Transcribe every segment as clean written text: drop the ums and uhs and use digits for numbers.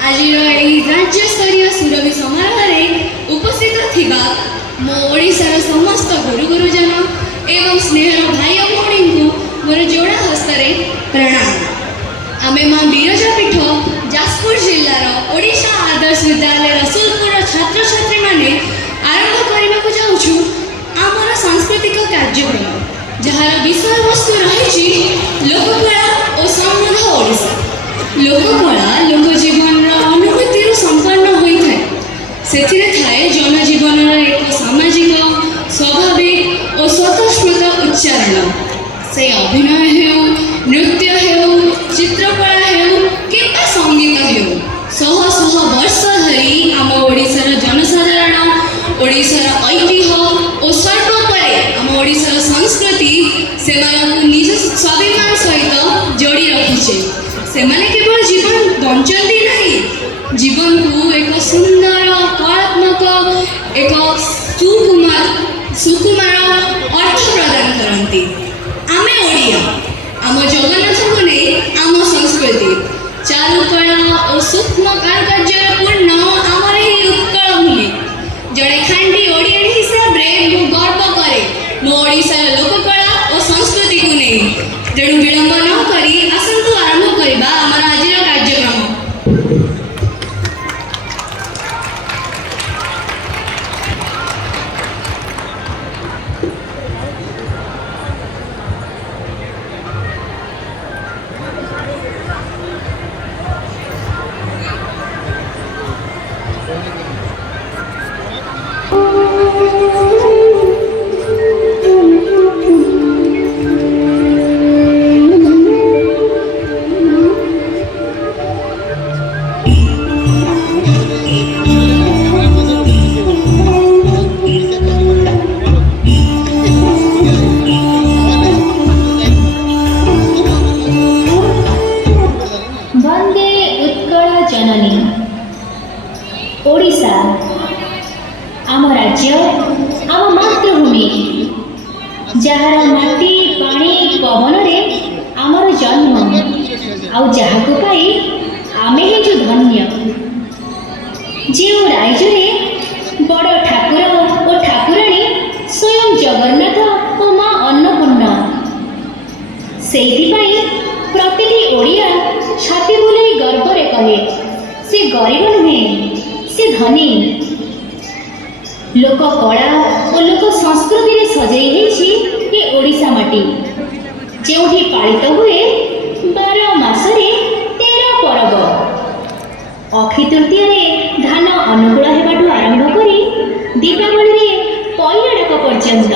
आज राज्य स्तरीय सुरभि समारोह उपस्थित थिबा मो ओडिशार समस्त गुरु गुरुजन एवं स्नेहर भाई और भौणी को मोर जोड़ा हस्तर प्रणाम। आमे माँ बिरजा पीठ जाजपुर जिलार ओडिशा आदर्श विद्यालय रसुलपुर छात्र छात्री माने आरंभ करने को जाऊँ आमर सांस्कृतिक कार्यक्रम जार विषय वस्तु रही लोककला और समृद्ध ओडिशा। लोककला लोक जीवन अनुभूति संपन्न होता है। से थाए जनजीवन एक सामाजिक स्वाभाविक और स्वतःस्फूर्त उच्चारण से अभिनय हो नृत्य हो चित्रकला हो कि संगीत हो शह शह वर्ष धरी आम ओडिशार जनसाधारण ओडिशार ऐतिह्य और सर्वोपरि आम ओडिशार संस्कृति से निज स्वाभिमान सहित जोड़ी रखीचे। से केवल जीवन बंचती नहीं जीवन को एक सुंदर कलात्मक एक सुकुमार अर्थ प्रदान करती। आमे ओडिया आम जगन्नाथ को नहीं आम संस्कृति चारुकला और सूक्ष्म कारुकार्य पूर्ण आमर ही उत्कल भूमि जड़े खांटी ओडियन हिसाब से गर्व करे मो ओडिशार लोककला और संस्कृति को नहीं। तेणु विलंब न करी आसंतु आरंभ करबा आमर आजिर कार्यक्रम। ओडिशा आम राज्य आम मातृभूमि जार माटी पानी पवन रे आमर जन्म आउ जहाँ को पाई आमे ही जो धन्य जो राज्य बड़ ठाकुर और ठाकुराणी स्वयं जगन्नाथ और माँ अन्नपूर्णा से प्रतिटी ओडिया छाती बुलाई गर्व रे कहे से गरीब नुहे से धनी। लोक कला और लोक संस्कृति रे सजाई ये ओडिशा माटी जेउठी पालित हुए 12 मासरे 13 पर्व अक्षय तृतीय रे धान अनुकूल हेबाठू आरंभ करी दीपावली रे पहिला डाक पर्यंत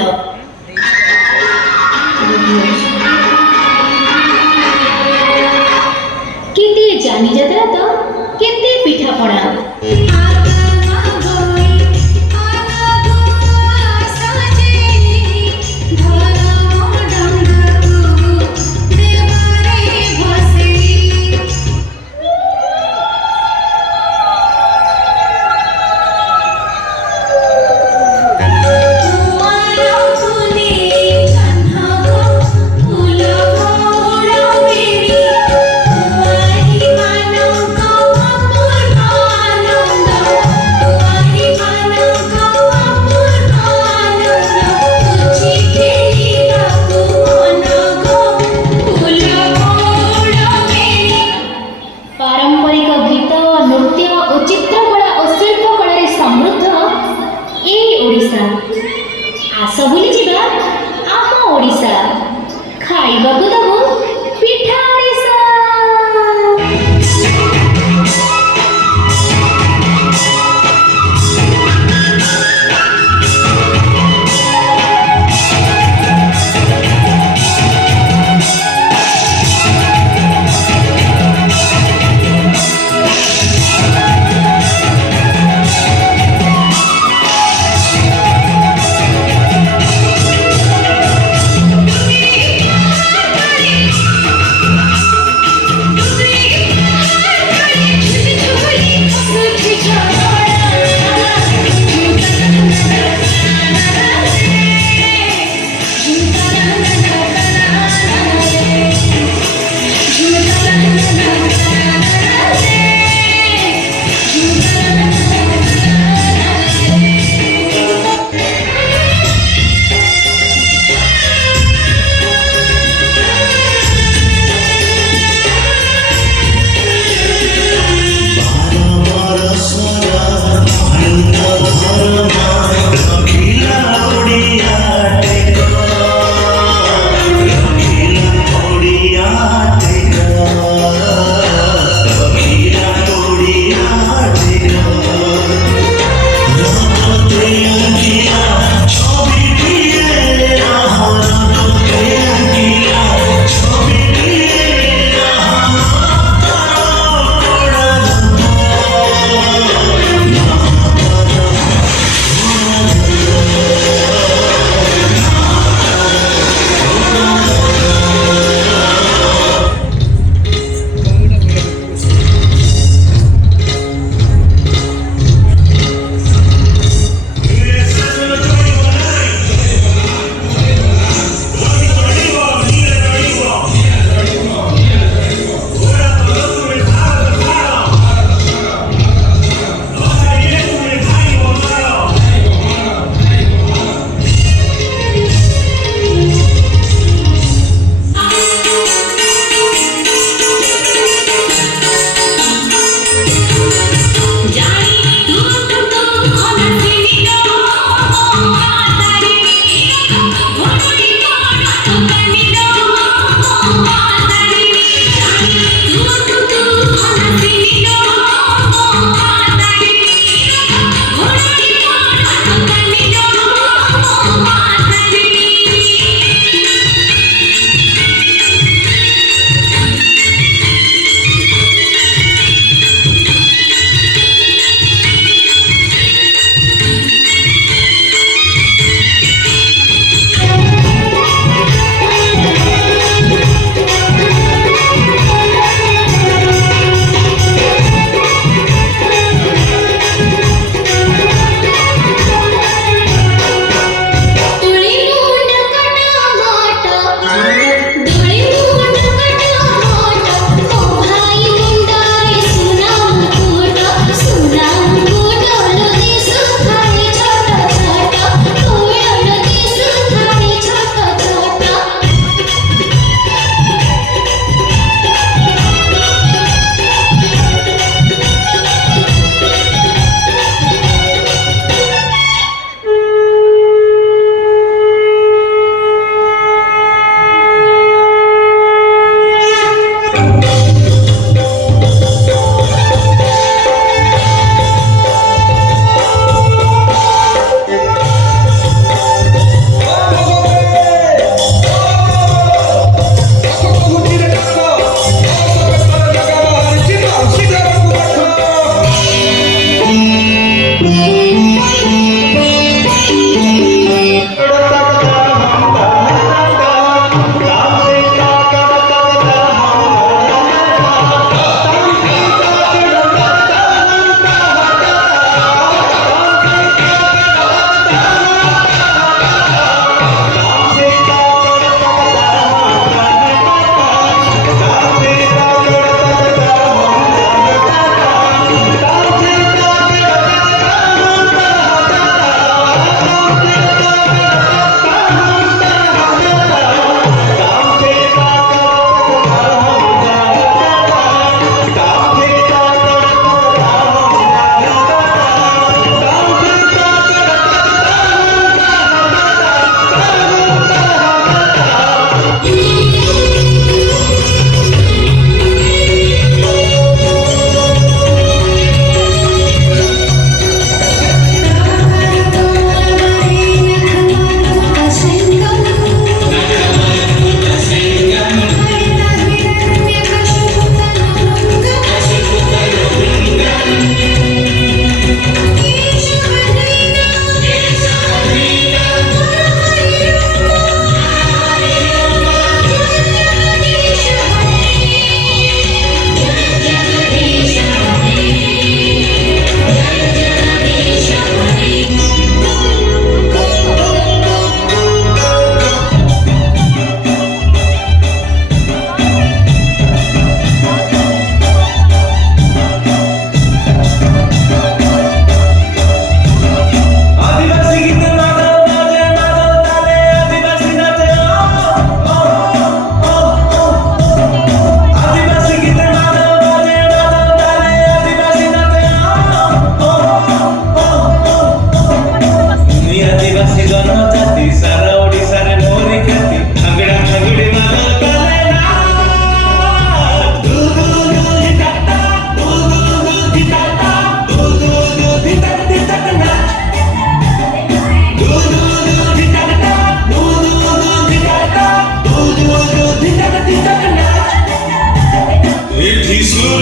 केते जानी जात्रा तो केते पिठापଣା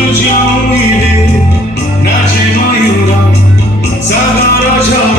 ସୂର୍ଯ୍ୟ ଉଇଁଲେ ନାଚେ ମୟୂର ସାଗର ଝର